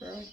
Right.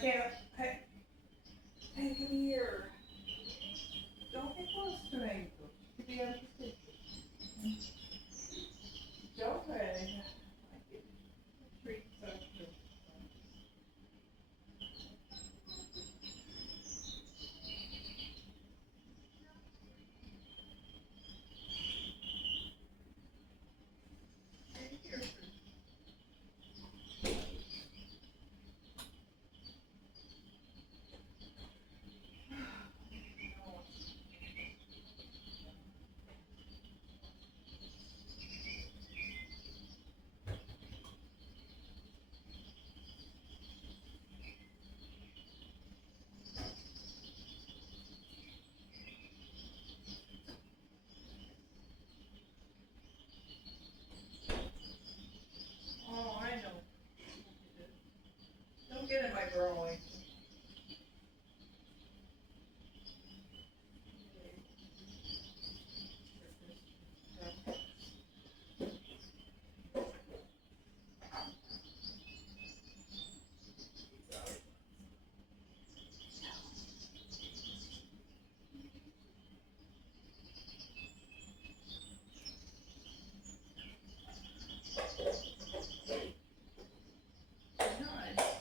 can't. Hey, hey, come here. Don't get close to me. Get the other stick. Don't play. I get a treat so good. Hey, here. Oh, I know. Don't get in my drawing. Nice.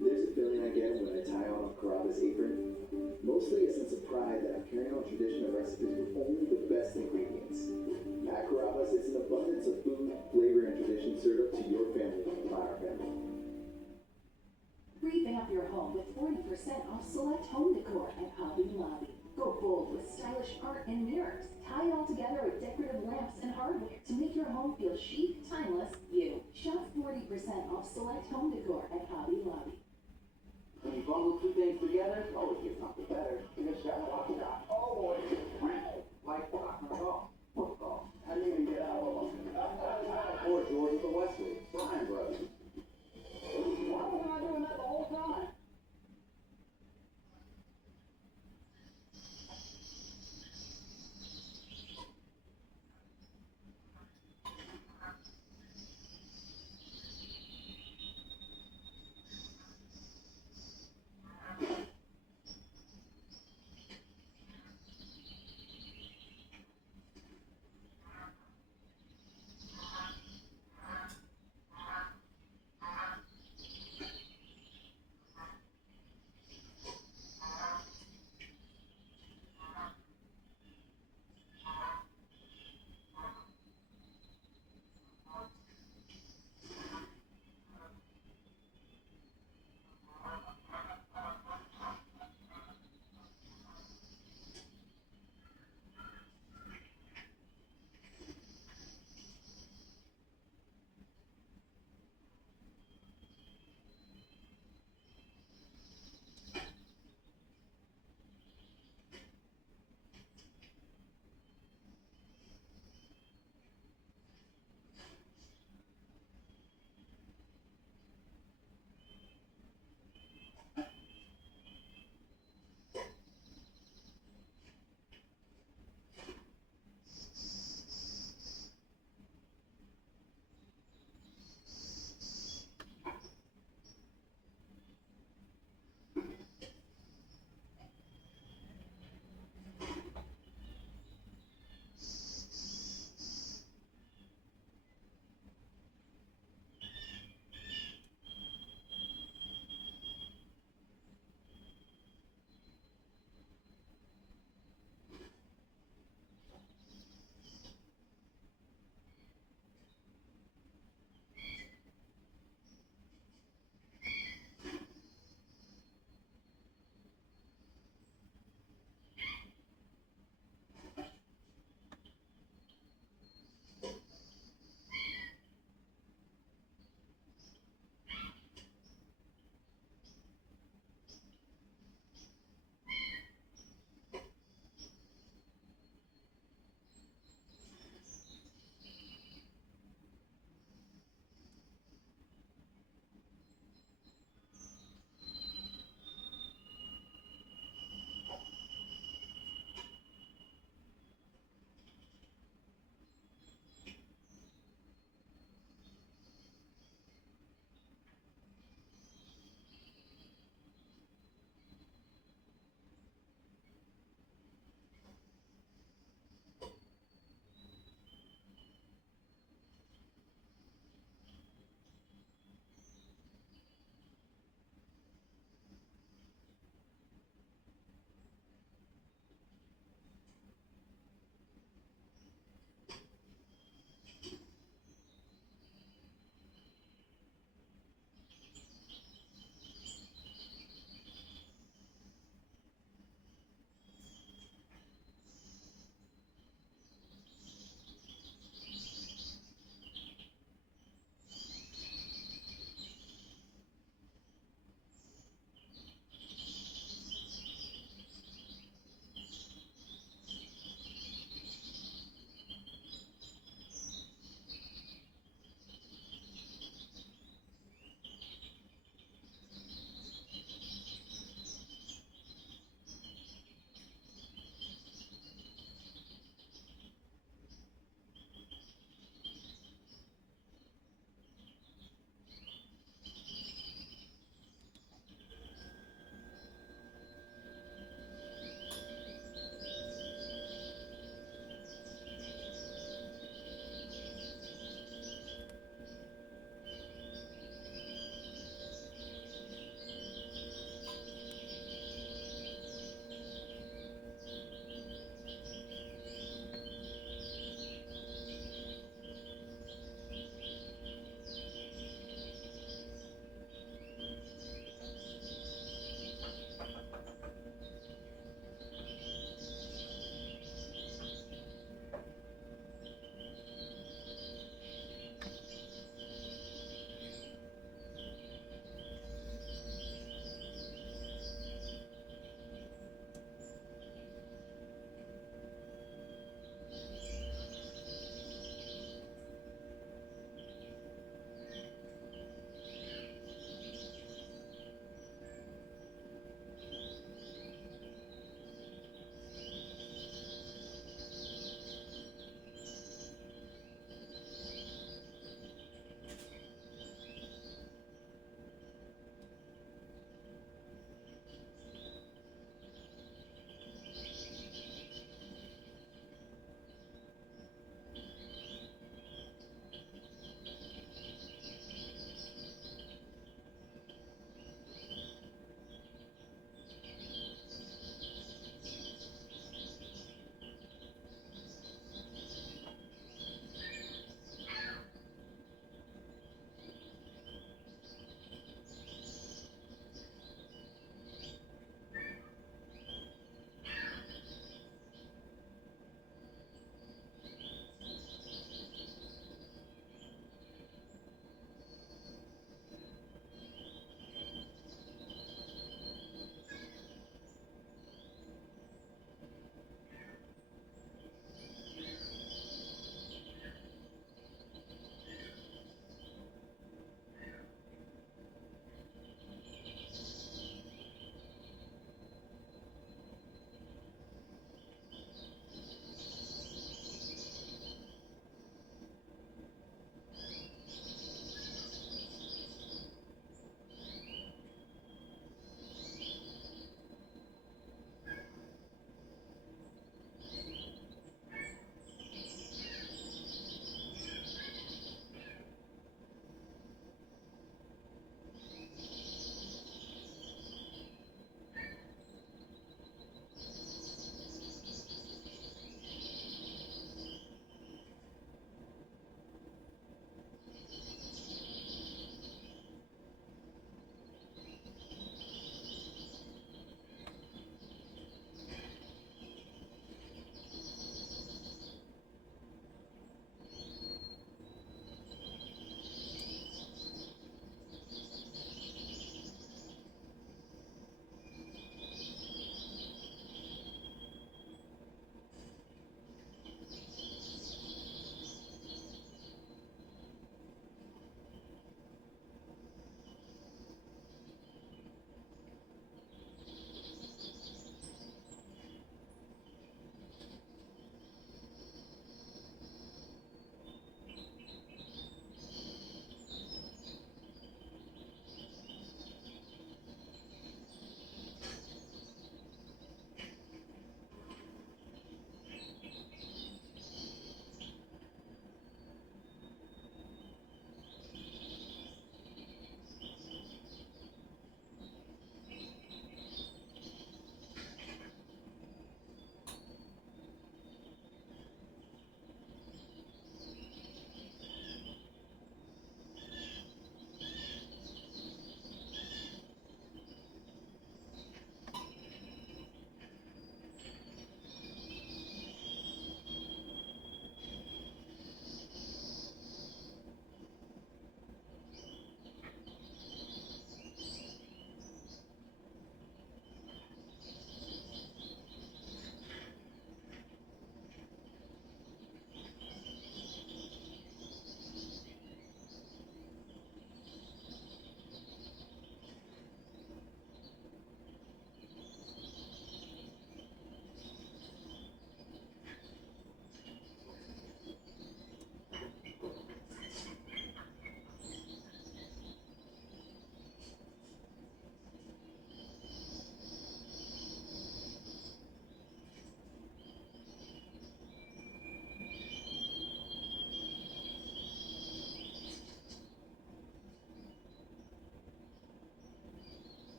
There's a feeling I get when I tie on a Carrabba's apron. Mostly a sense of pride that I'm carrying on a tradition of recipes with only the best ingredients. At Carrabba's, it's an abundance of food, flavor, and tradition served up to your family by our family. Revamp your home with 40% off select home decor at Hobby Lobby. Go bold with stylish art and mirrors. Tie it all together with decorative lamps and hardware to make your home feel chic, timeless, you. Shop 40% off select home decor at Hobby Lobby. When you bundle two things together, it always gets something better. Because Sherlock got all boys. Like rock and roll. Football. How do you even get out of them? Or George of the Wesley. Brian Brothers. Why wasn't I doing that the whole time?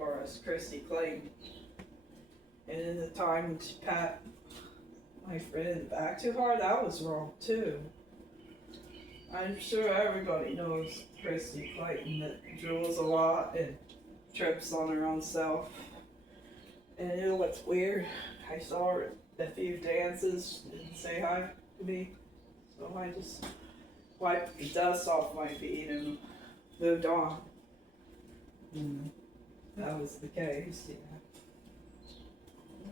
for us, Christy Clayton. And in the time to pat my friend back too hard, that was wrong too. I'm sure everybody knows Christy Clayton that drools a lot and trips on her own self. And you know what's weird? I saw her at a few dances, didn't say hi to me. So I just wiped the dust off my feet and moved on. That was the case, yeah.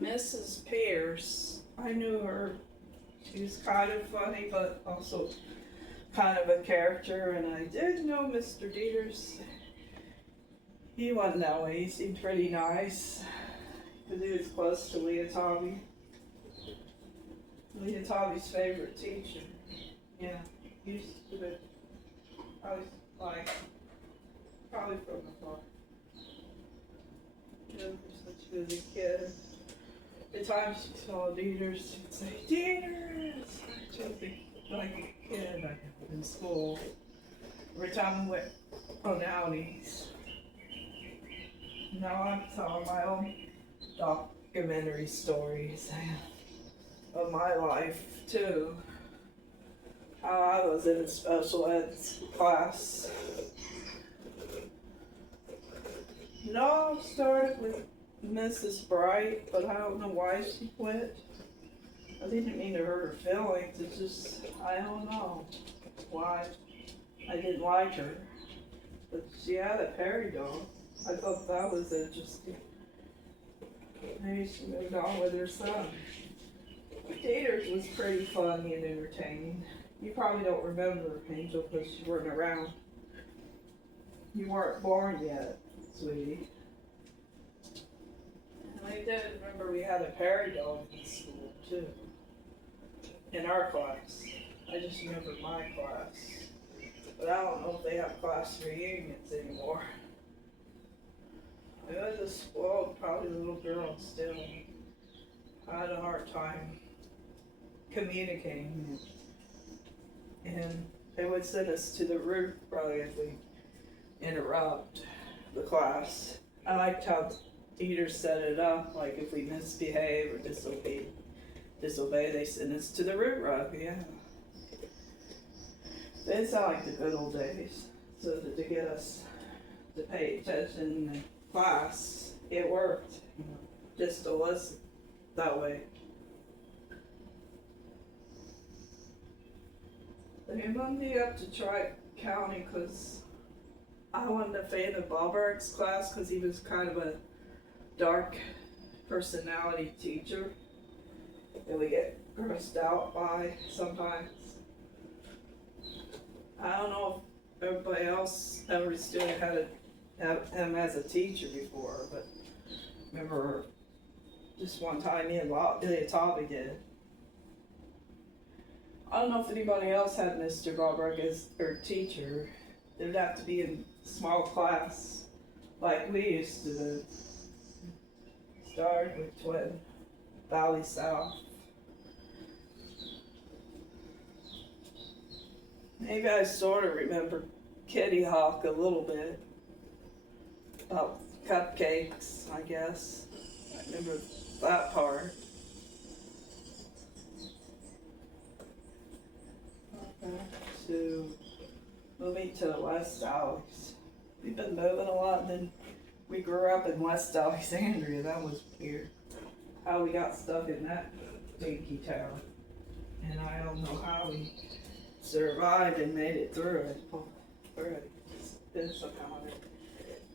Mrs. Pierce, I knew her. She was kind of funny, but also kind of a character. And I did know Mr. Dieters. He wasn't that way. He seemed pretty nice because he was close to Leah Tommy. Leah Tommy's favorite teacher. Yeah, he used to be. I was like, probably from afar. You know, such a busy kid. The times she saw Dieters, she'd say, Dieters! She was like a kid in school. Every time we went on outings. Now I'm telling my own documentary stories of my life too. How I was in a special ed class. No, I started with Mrs. Bright, but I don't know why she quit. I didn't mean to hurt her feelings, it's just, I don't know why I didn't like her. But she had a Perry dog. I thought that was interesting. Maybe she moved on with her son. Dieters was pretty funny and entertaining. You probably don't remember Angel because you weren't around. You weren't born yet, sweetie. And I did remember we had a Perry dog in school too. In our class. I just remember my class. But I don't know if they have class reunions anymore. I was a spoiled, probably little girl still. I had a hard time communicating. And they would send us to the roof probably if we interrupt the class. I liked how Dieters set it up, like if we misbehave or disobey, they send us to the root rug, yeah. They sound like the good old days. So that to get us to pay attention in class, it worked, you know, just to listen that way. They moved me up to Tri-County because I wasn't a fan of Ballberg's class because he was kind of a dark personality teacher that we get grossed out by sometimes. I don't know if everybody else ever still had him as a teacher before, but remember just one time me and Leah Tommy did. I don't know if anybody else had Mr. Ballberg as their teacher. They'd have to be in small class like we used to do. Started with Twin Valley South. Maybe I sort of remember Kitty Hawk a little bit. About cupcakes, I guess. I remember that part. To moving to West Alex. We've been moving a lot, and then we grew up in West Alexandria. That was weird. How we got stuck in that dinky town. And I don't know how we survived and made it through it. It's been somehow.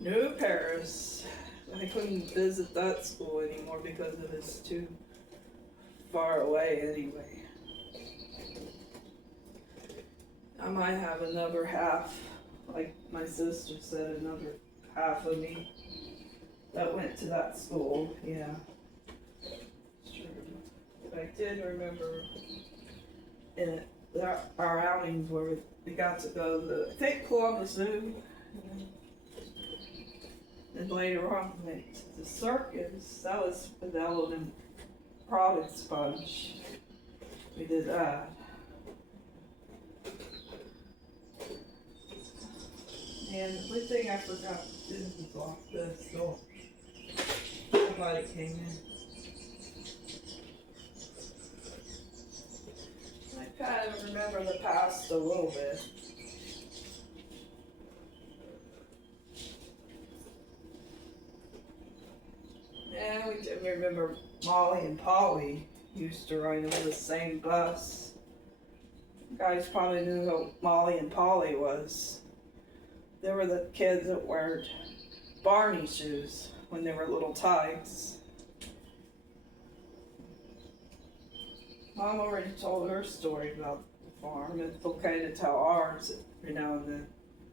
New Paris. I couldn't visit that school anymore because it was too far away anyway. I might have another half, like my sister said, another half of me that went to that school, yeah. It's true. But I did remember in our outings where we got to go to the, I think Columbus Zoo, and later on went to the circus. That was with Ellen and Providence Bunch. We did that. And the thing I forgot to do was lock this door. Everybody came in. I kind of remember the past a little bit. Yeah, we did remember Molly and Polly used to ride on the same bus. You guys probably knew who Molly and Polly was. They were the kids that wore Barney shoes when they were little tykes. Mom already told her story about the farm. It's okay to tell ours every now and then.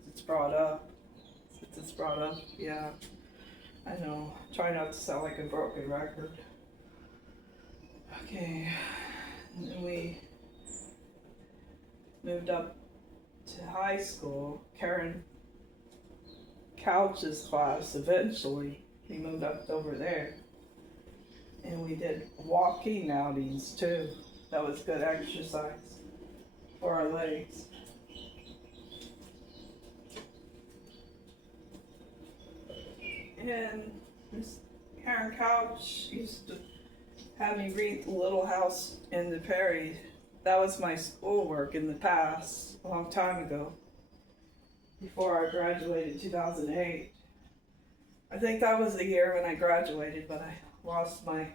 It's brought up. It's brought up, yeah. I know. Try not to sound like a broken record. Okay. And then we moved up to high school. Karen Couch's class eventually. We moved up over there. And we did walking outings too. That was good exercise for our legs. And Miss Karen Couch used to have me read The Little House in the Prairie. That was my schoolwork in the past, a long time ago, before I graduated in 2008. I think that was the year when I graduated, but I lost my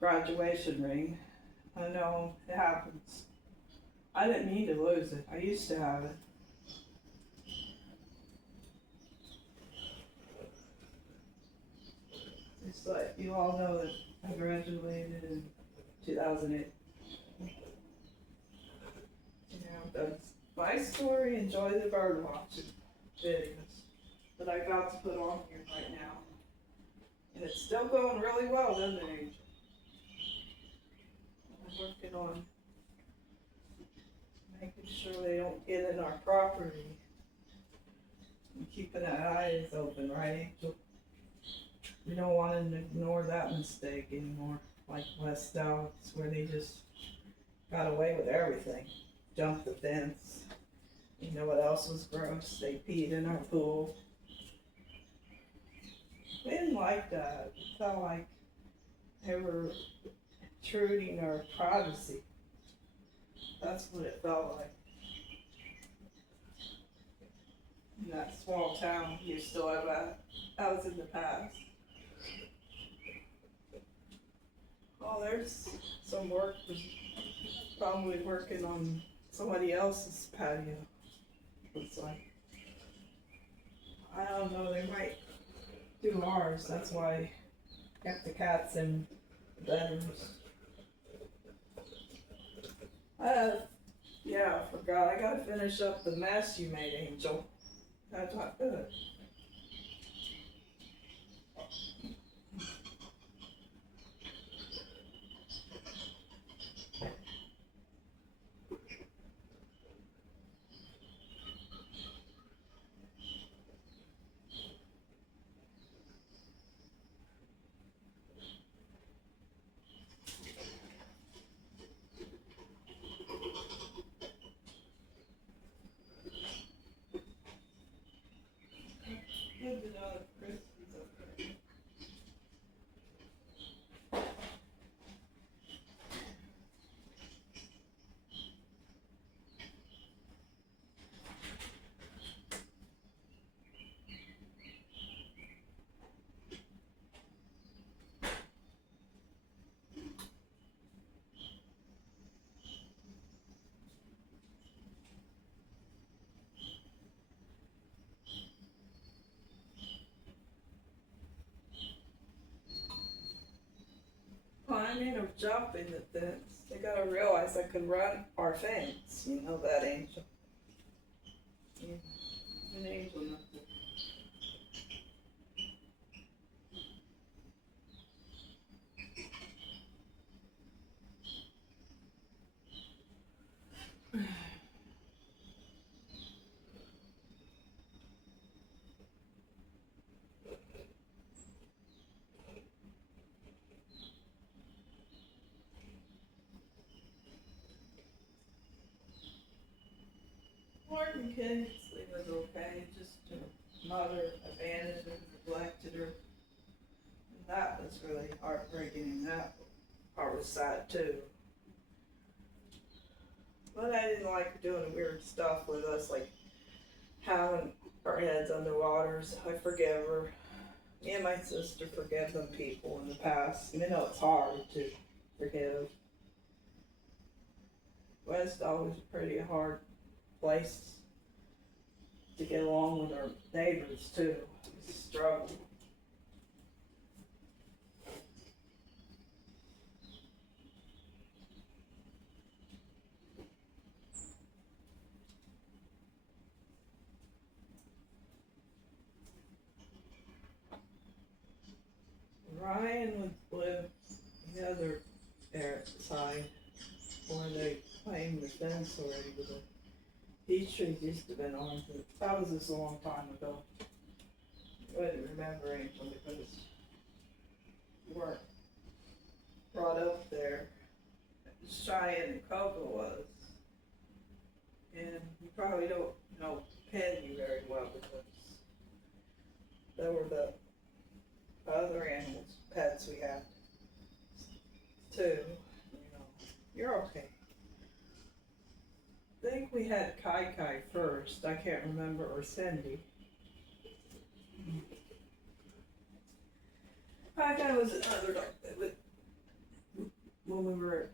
graduation ring. I know, it happens. I didn't mean to lose it. I used to have it. Just like you all know that I graduated in 2008. You know, that's my story. Enjoy the bird watching videos that I got to put on here right now. And it's still going really well, doesn't it, Angel? I'm working on making sure they don't get in our property. And keeping our eyes open, right, Angel? We don't want to ignore that mistake anymore, like West Dallas, where they just got away with everything. Jumped the fence. You know what else was gross? They peed in our pool. We didn't like that. It felt like they were intruding our privacy. That's what it felt like. In that small town, you still have that. That was in the past. Oh, there's some work. Probably working on somebody else's patio. Looks like. I don't know, they might do ours. That's why I kept the cats in the bedrooms. Yeah, I forgot. I gotta finish up the mess you made, Angel. That's not good. Good to know that Christy's okay. Climbing or jumping the fence. They gotta realize I can run our fence. You know that, Angel. Yeah. An angel enough to. Martin Kingsley was okay, just that was really heartbreaking, and that part was sad too. But I didn't like doing weird stuff with us, like having our heads underwater. So I forgive her. Me and my sister forgive them people in the past, even though it's hard to forgive. West always a pretty hard place to get along with our neighbors too. It's a struggle. Ryan would live the other side where they claimed the fence already, but the peach trees used to have been on. That was just a long time ago. I wouldn't remember anything because we weren't brought up there. Cheyenne and Coco was. And you probably don't know Penny very well because they were the other animals, pets we had too. You're okay. I think we had Kai Kai first. I can't remember, or Cindy. Kai Kai was another dog that would, when we were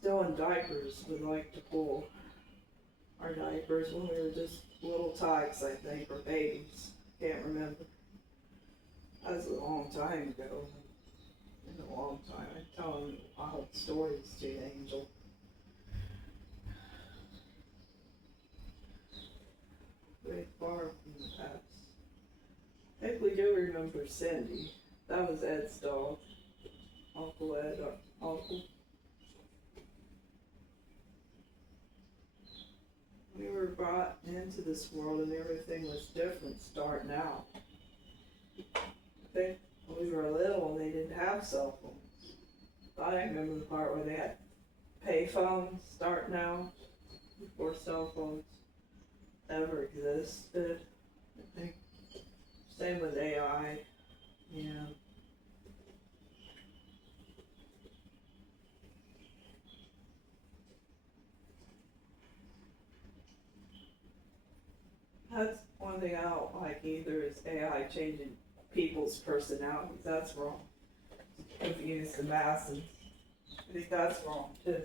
still in diapers, would like to pull our diapers when we were just little tykes, I think, or babies. Can't remember. That was a long time ago. In a long time. I tell him wild stories to Angel. Very far from the past. I think we do remember Cindy. That was Ed's dog. Uncle Ed, our uncle. We were brought into this world and everything was different starting out. I think when we were little, they didn't have cell phones. I remember the part where they had pay phones starting out before cell phones ever existed. I think same with AI. Yeah. That's one thing I don't like either is AI changing people's personalities. That's wrong. Confuse the masses. I think that's wrong too.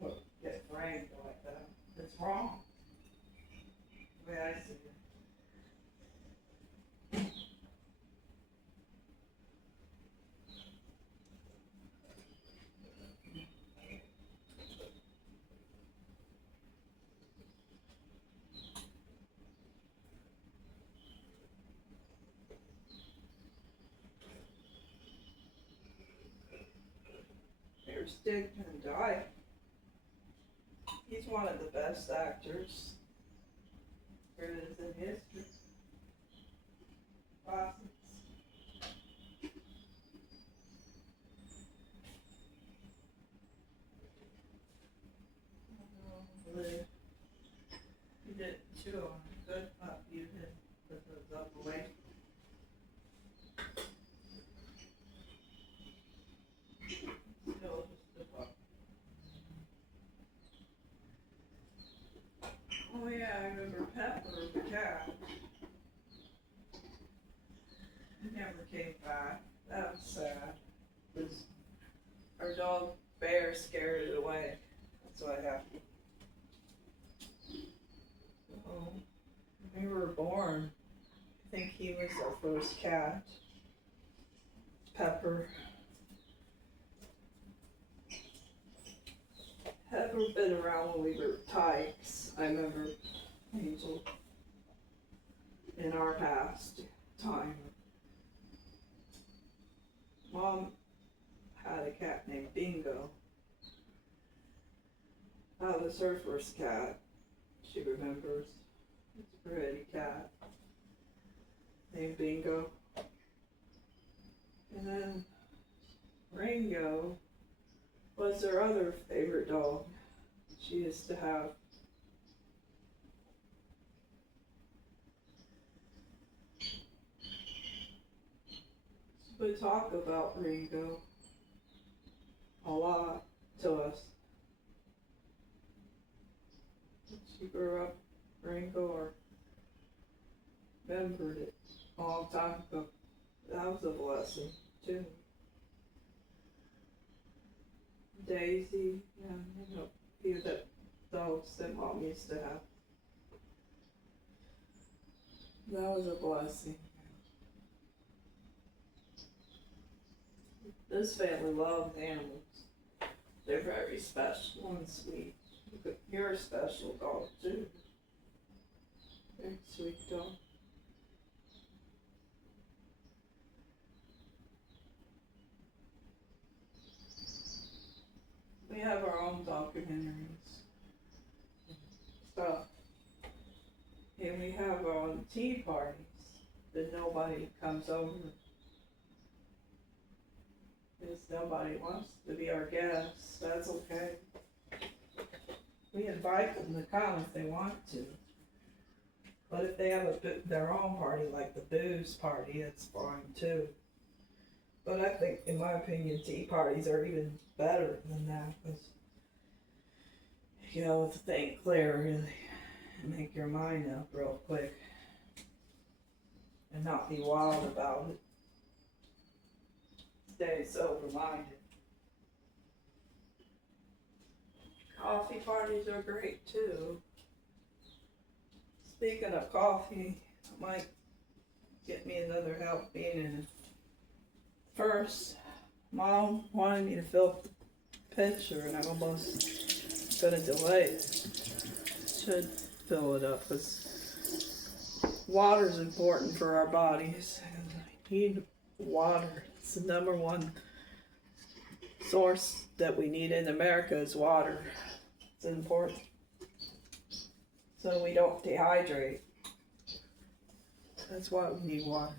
Well, get framed like that. It's wrong. The way I see it. Here's Stigman died. He's one of the best actors there is in history. Classics. He did chew on a good pup. You did put those up away. Still just a pup. Oh yeah, I remember Pepper the cat. He never came back. That was sad. Because our dog Bear scared it away. That's what happened. Oh, when we were born, I think he was our first cat. Pepper. Pepper been around when we were tykes. I remember Angel in our past time. Mom had a cat named Bingo. That was her first cat. She remembers. It's a pretty cat named Bingo. And then Ringo was her other favorite dog. She used to have. We talk about Ringo a lot to us. She grew up Ringo or remembered it a long time ago. That was a blessing too. Daisy, yeah, you know, a few of the dogs that Mom used to have. That was a blessing. This family loves animals. They're very special and sweet. You're a special dog too. Very sweet dog. We have our own documentaries stuff. And we have our own tea parties that nobody comes over. Because nobody wants to be our guests. That's okay. We invite them to come if they want to. But if they have their own party, like the booze party, that's fine too. But I think, in my opinion, tea parties are even better than that. Because you know, to think clear, really. And make your mind up real quick. And not be wild about it. Stay sober-minded. Coffee parties are great too. Speaking of coffee, I might get me another help being in it. First, Mom wanted me to fill up the pitcher and I'm almost gonna delay it. Should fill it up because water is important for our bodies. And I need water. It's the number one source that we need in America is water. It's important. So we don't dehydrate. That's why we need water.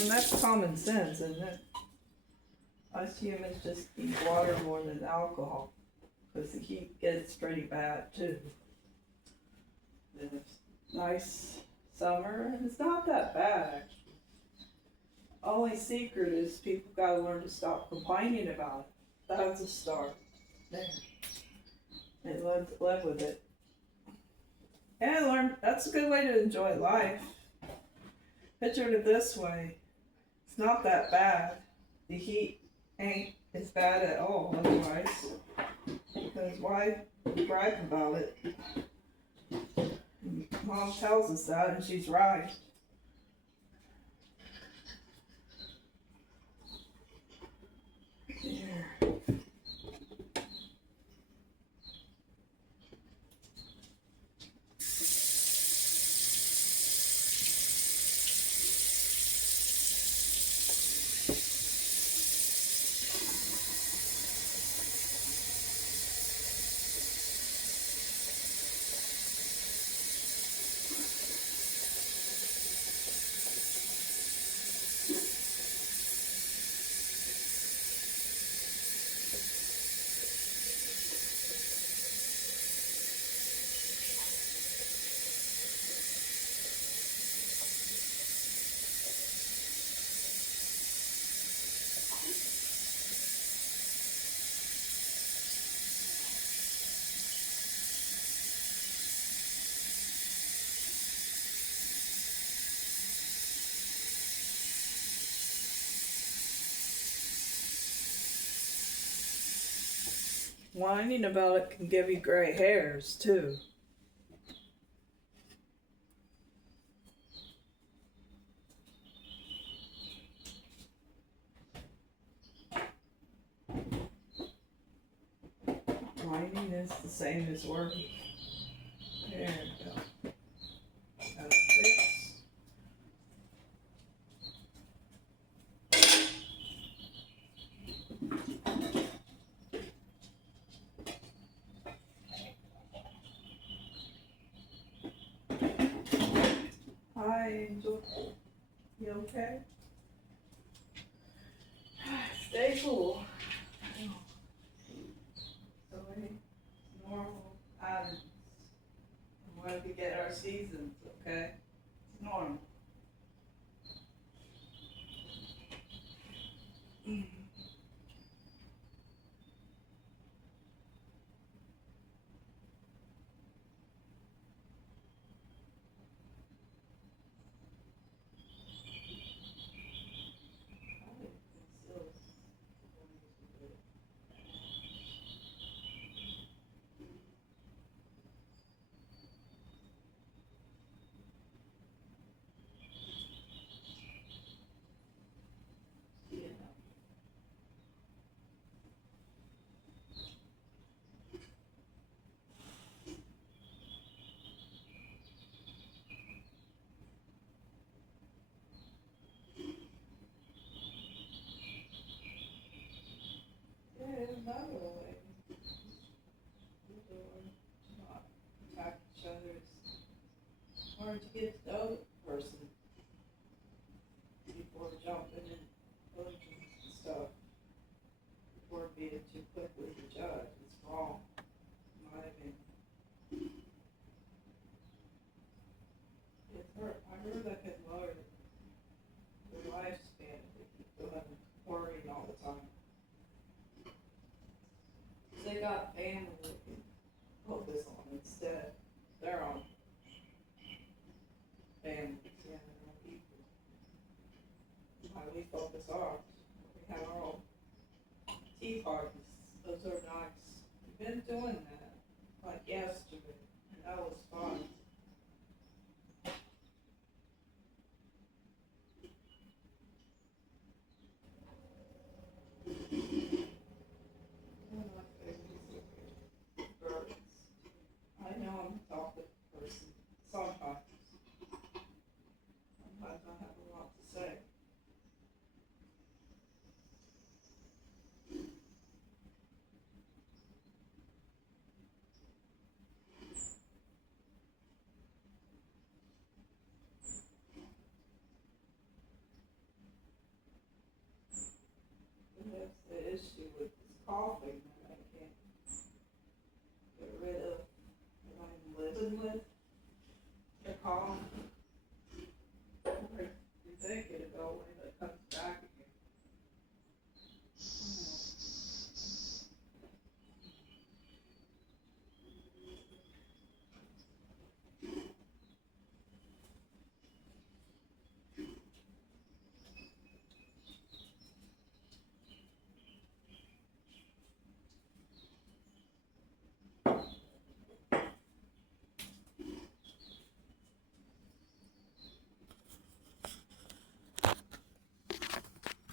And that's common sense, isn't it? Us humans just need water more than alcohol. Because the heat gets pretty bad too. And it's nice summer, and it's not that bad actually. Only secret is people gotta learn to stop complaining about it. That's a start. There. And live with it. And learn, that's a good way to enjoy life. Picture it this way. It's not that bad. The heat ain't as bad at all otherwise. Because why brag about it? Mom tells us that and she's right. There. Whining about it can give you gray hairs too. Whining is the same as working. There we go. Got it fixed. Hi, Angel. You okay? Stay cool. So any normal patterns our seasons, okay? It's normal. Another way. Not attack each other. It's hard to get to know the person before jumping in collisions and stuff. Before being too quickly to judge. It's wrong, in my opinion. It's hurt. I heard that could lower the lifespan if you keep doing worrying all the time. They got family they can focus on instead. Their own families, yeah, their own people. Why we focus ours. We have our own tea parties. Those are nice. We've been doing that like yesterday, and that was fun. One of my favorites are birds. I know I'm a talkative person sometimes. Sometimes I have a lot to say. And that's the issue with this coughing that I can't get rid of. That I'm living with the cough. You think it'll go away, but it comes back again.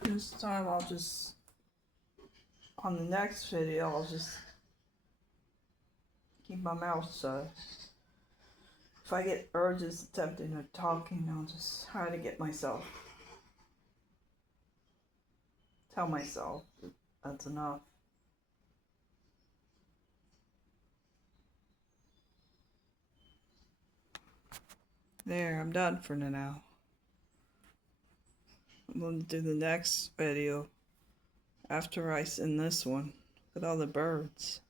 This time I'll just, on the next video, I'll just keep my mouth shut. If I get urges attempting or talking, I'll just try to get myself, tell myself that that's enough. There, I'm done for now. I'm going to do the next video after I send this one with all the birds.